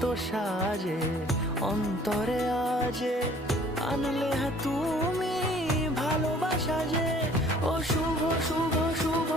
কত সাজে অন্তরে আজে আনলে তুমি ভালোবাসা যে ও শুভ শুভ শুভ